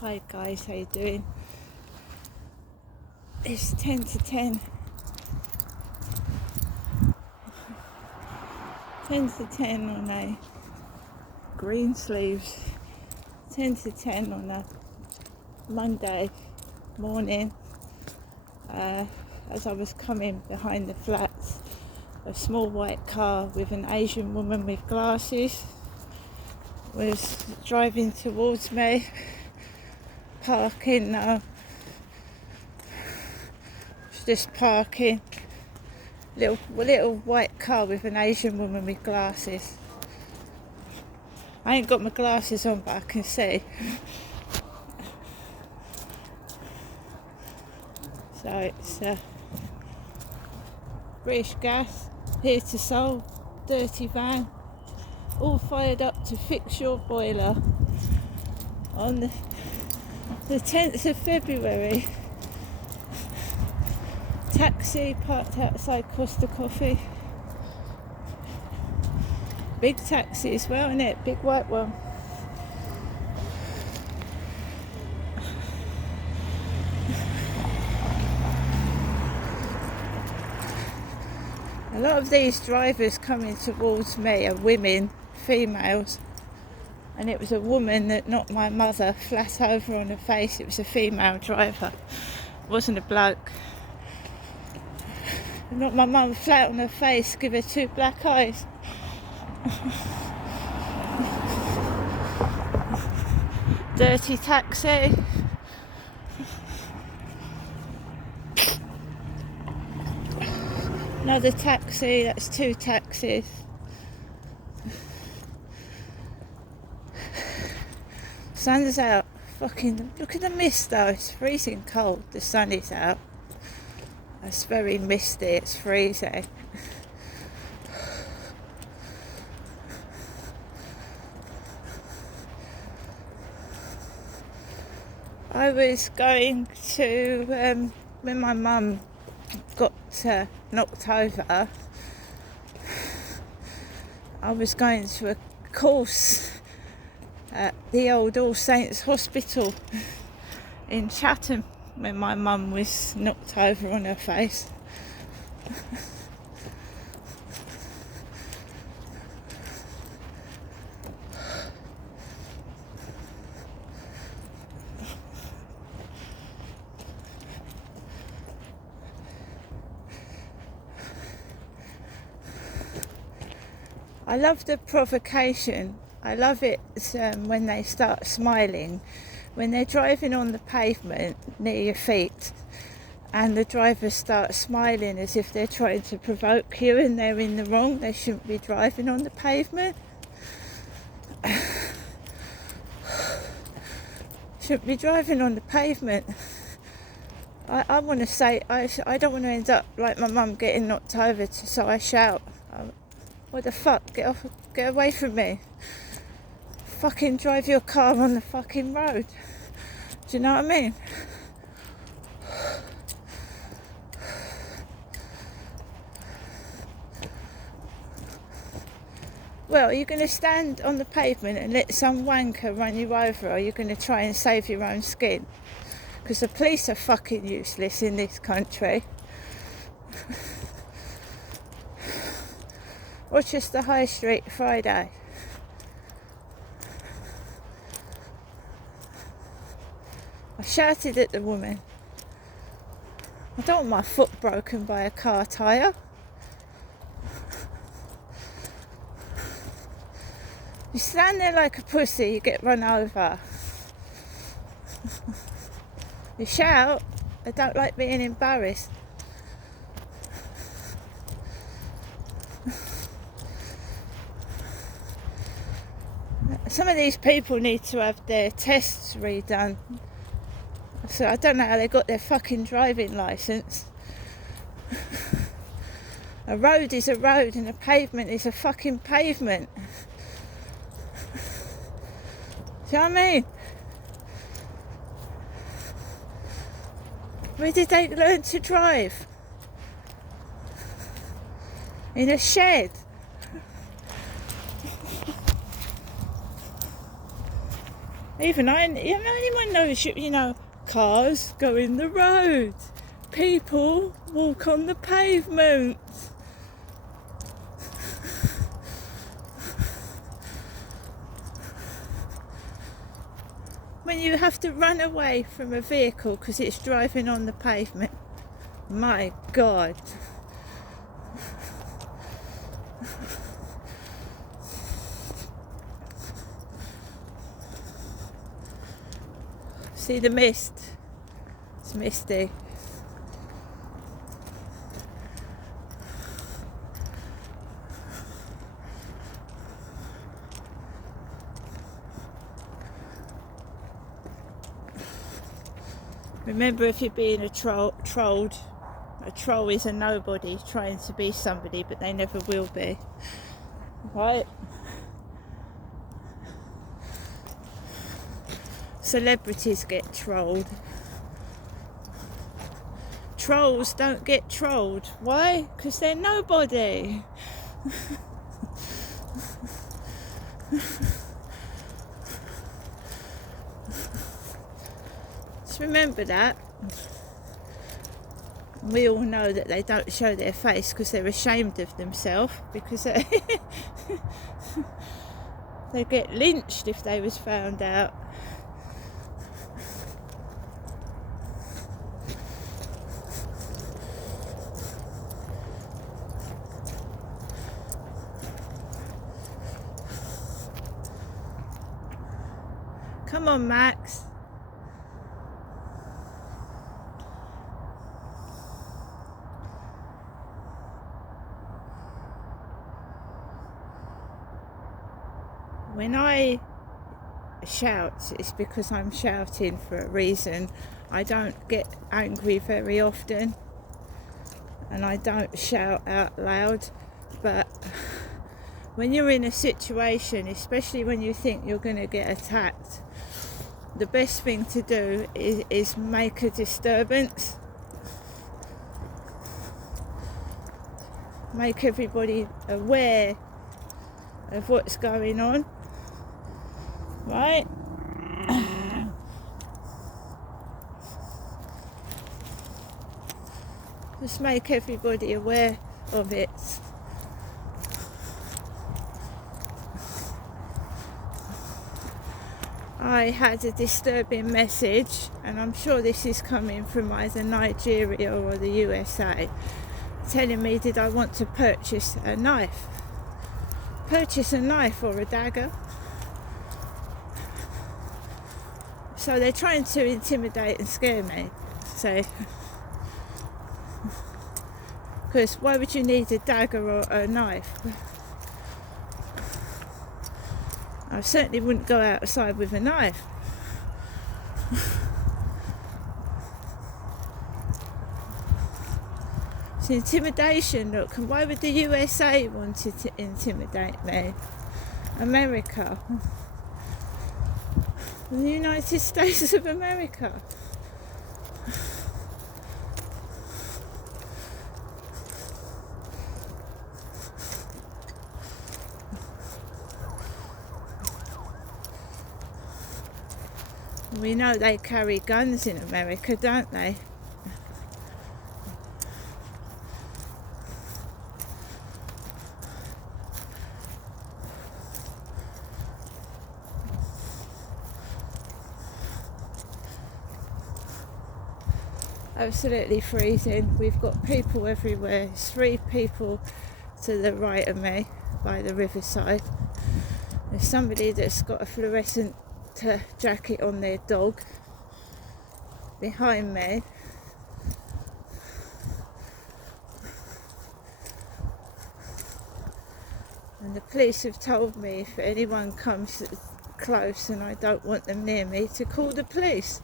Hi guys, how you doing? It's 10 to 10. 10 to 10 on a green sleeves. 10 to 10 on a Monday morning. As I was coming behind the flats, a small white car with an Asian woman with glasses was driving towards me, parking. Just parking. Little white car with an Asian woman with glasses. I ain't got my glasses on, but I can see. So it's British Gas, here to solve, dirty van, all fired up to fix your boiler on the 10th of February. Taxi parked outside Costa Coffee. Big taxi as well, isn't it? Big white one. A lot of these drivers coming towards me are women, females, and it was a woman that knocked my mother flat over on her face. It was a female driver, it wasn't a bloke. Knocked my mum flat on her face, give her 2 black eyes. Dirty taxi. Another taxi, that's 2 taxis. Sun's out. Fucking look at the mist though, it's freezing cold. The sun is out. It's very misty, it's freezing. I was going to, when my mum got knocked over, I was going to a course at the old All Saints Hospital in Chatham when my mum was knocked over on her face. I love the provocation. I love it when they start smiling, when they're driving on the pavement near your feet and the drivers start smiling as if they're trying to provoke you and they're in the wrong. They shouldn't be driving on the pavement. Shouldn't be driving on the pavement. I want to say, I don't want to end up like my mum getting knocked over, so I shout, what the fuck, get away from me. Fucking drive your car on the fucking road. Do you know what I mean? Well, are you going to stand on the pavement and let some wanker run you over, or are you going to try and save your own skin? Because the police are fucking useless in this country. Rochester High Street, Friday. I shouted at the woman, I don't want my foot broken by a car tyre. You stand there like a pussy, you get run over. You shout, I don't like being embarrassed. Some of these people need to have their tests redone. So I don't know how they got their fucking driving licence. A road is a road and a pavement is a fucking pavement. Do you know what I mean? Where did they learn to drive? In a shed. Even anyone knows, cars go in the road, people walk on the pavement. When you have to run away from a vehicle because it's driving on the pavement, my God. See the mist? It's misty. Remember, if you're being trolled, a troll is a nobody trying to be somebody, but they never will be. Right? Celebrities get trolled. Trolls don't get trolled. Why? Because they're nobody. Just remember that. We all know that they don't show their face because they're ashamed of themselves, because they get lynched if they was found out. Come on, Max. When I shout, it's because I'm shouting for a reason. I don't get angry very often, and I don't shout out loud, but when you're in a situation, especially when you think you're going to get attacked, the best thing to do is make a disturbance. Make everybody aware of what's going on, right? Just make everybody aware of it. I had a disturbing message, and I'm sure this is coming from either Nigeria or the USA, telling me did I want to purchase a knife or a dagger. So they're trying to intimidate and scare me. So, because why would you need a dagger or a knife? I certainly wouldn't go outside with a knife. It's intimidation, look. Why would the USA want to intimidate me? America. The United States of America. We know they carry guns in America, don't they? Absolutely freezing. We've got people everywhere. There's 3 people to the right of me by the riverside. There's somebody that's got a fluorescent jacket on their dog behind me. And the police have told me if anyone comes close and I don't want them near me, to call the police.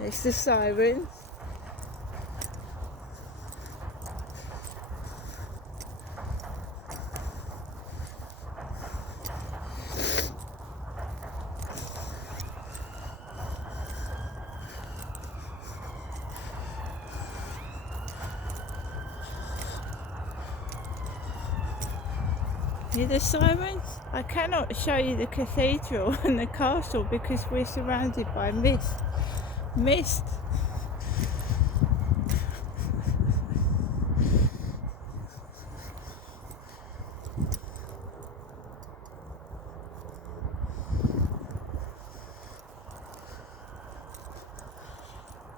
It's the sirens. Hear the sirens? I cannot show you the cathedral and the castle because we're surrounded by mist. Mist.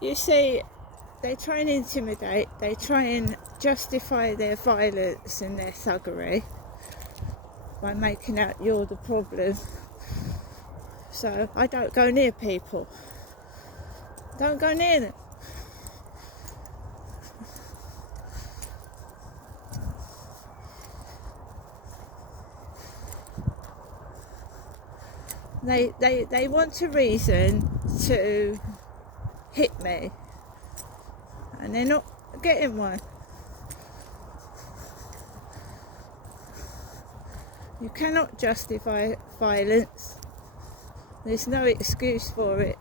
You see, they try and intimidate, they try and justify their violence and their thuggery by making out you're the problem. So I don't go near people. Don't go near them. They want a reason to hit me, and they're not getting one. You cannot justify violence. There's no excuse for it.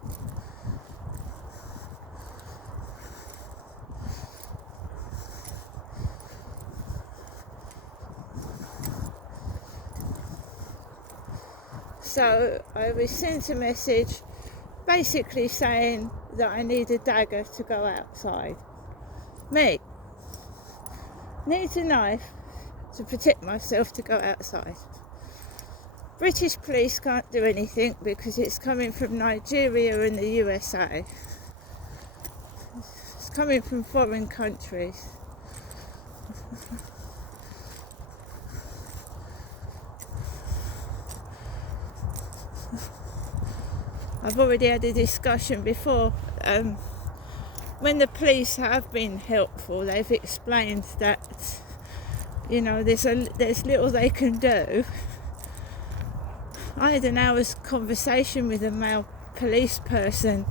So I was sent a message basically saying that I need a dagger to go outside. Me needs a knife to protect myself to go outside. British police can't do anything because it's coming from Nigeria and the USA. It's coming from foreign countries. I've already had a discussion before. When the police have been helpful, they've explained that, you know, there's little they can do. I had an hour's conversation with a male police person,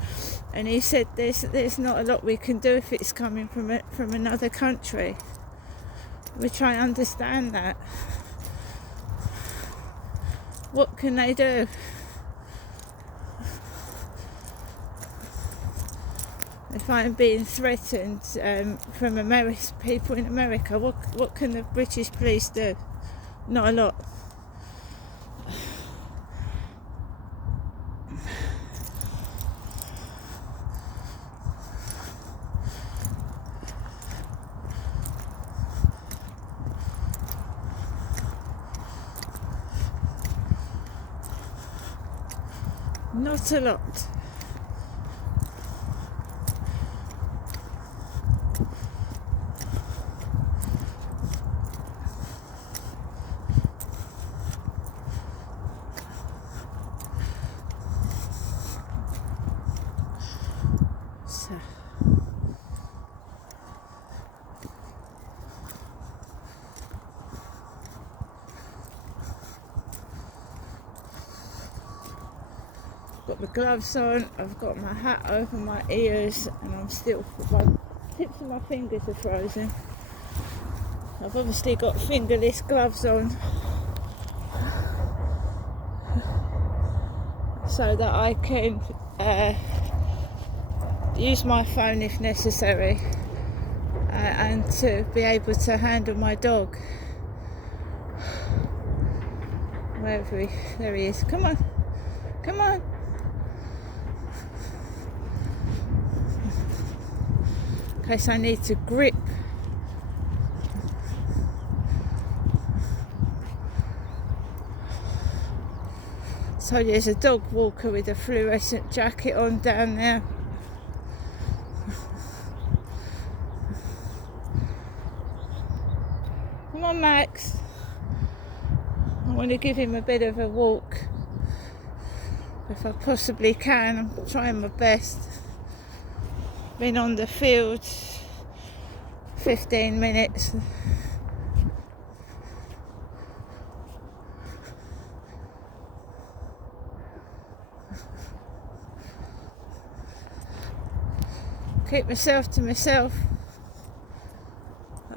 and he said there's not a lot we can do if it's coming from another country, which I understand that. What can they do? If I'm being threatened from people in America, what can the British police do? Not a lot. Not a lot. Got my gloves on, I've got my hat over my ears, and I'm still, my tips of my fingers are frozen. I've obviously got fingerless gloves on so that I can use my phone if necessary, and to be able to handle my dog. There he is. Come on. In case I need to grip. So there's a dog walker with a fluorescent jacket on down there. Come on, Max. I want to give him a bit of a walk if I possibly can. I'm trying my best. Been on the field 15 minutes. Keep myself to myself.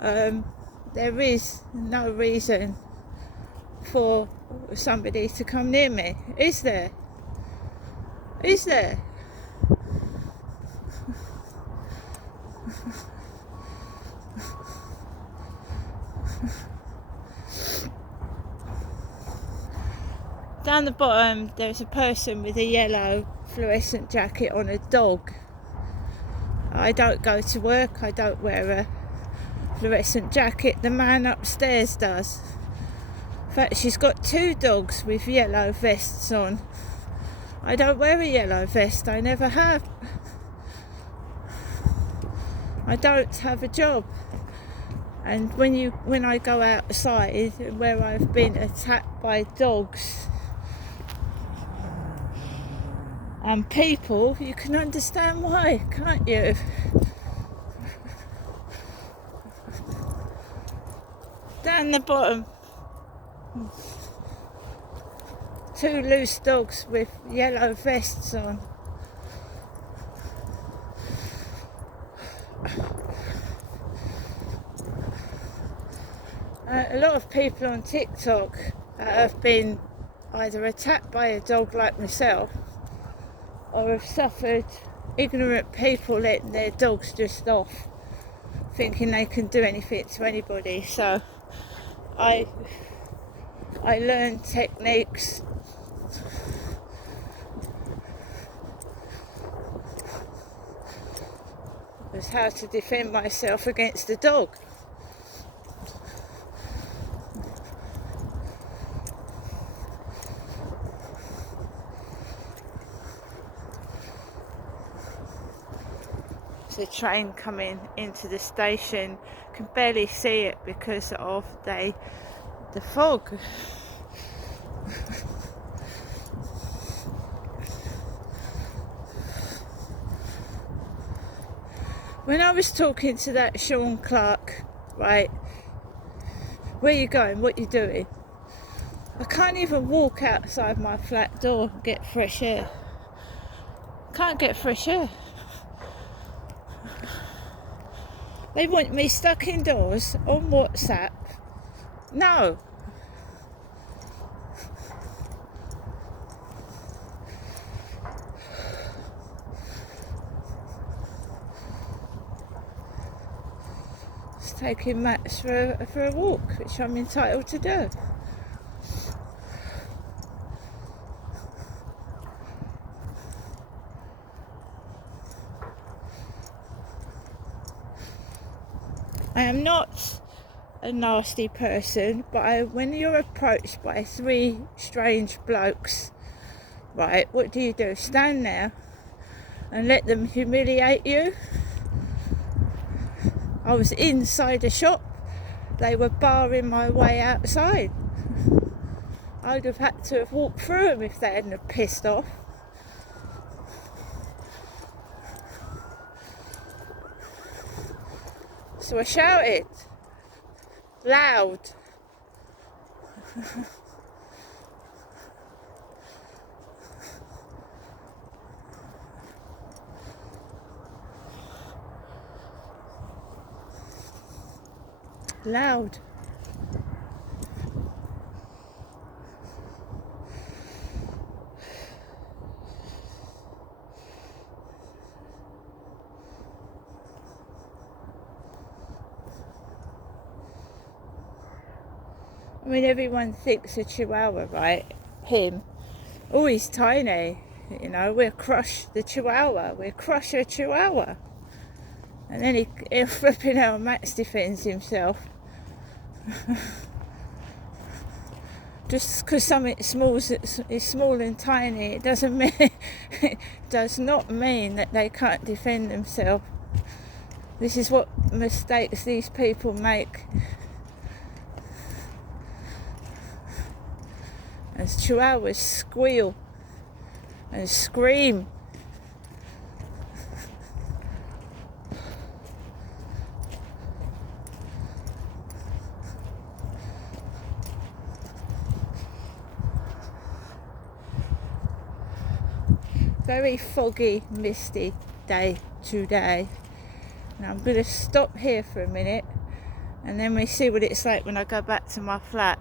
There is no reason for somebody to come near me, is there? Is there? Down the bottom there's a person with a yellow fluorescent jacket on a dog. I don't go to work, I don't wear a fluorescent jacket, the man upstairs does. In fact, she's got 2 dogs with yellow vests on. I don't wear a yellow vest, I never have. I don't have a job. And when I go outside where I've been attacked by dogs and people, you can understand why, can't you? Down the bottom, 2 loose dogs with yellow vests on. A lot of people on TikTok have been either attacked by a dog like myself or have suffered ignorant people letting their dogs just off, thinking they can do anything to anybody. So I learned techniques as how to defend myself against a dog. There's a train coming into the station, can barely see it because of the fog. When I was talking to that Sean Clark, right, where you going, what you doing, I can't even walk outside my flat door and get fresh air. Can't get fresh air. They want me stuck indoors on WhatsApp. No. Just taking Max for a walk, which I'm entitled to do. I am not a nasty person, but when you're approached by 3 strange blokes, right, what do? Stand there and let them humiliate you? I was inside a shop, they were barring my way outside. I'd have had to have walked through them if they hadn't have pissed off. So I shouted loud. Loud. I mean, everyone thinks a Chihuahua, right? Him. Oh, he's tiny. You know, we'll crush the Chihuahua. We'll crush a Chihuahua. And then he'll flipping out, Max defends himself. Just because something small is small and tiny, it doesn't mean it does not mean that they can't defend themselves. This is what mistakes these people make. As Chihuahuas squeal and scream. Very foggy, misty day today. Now I'm going to stop here for a minute and then we see what it's like when I go back to my flat.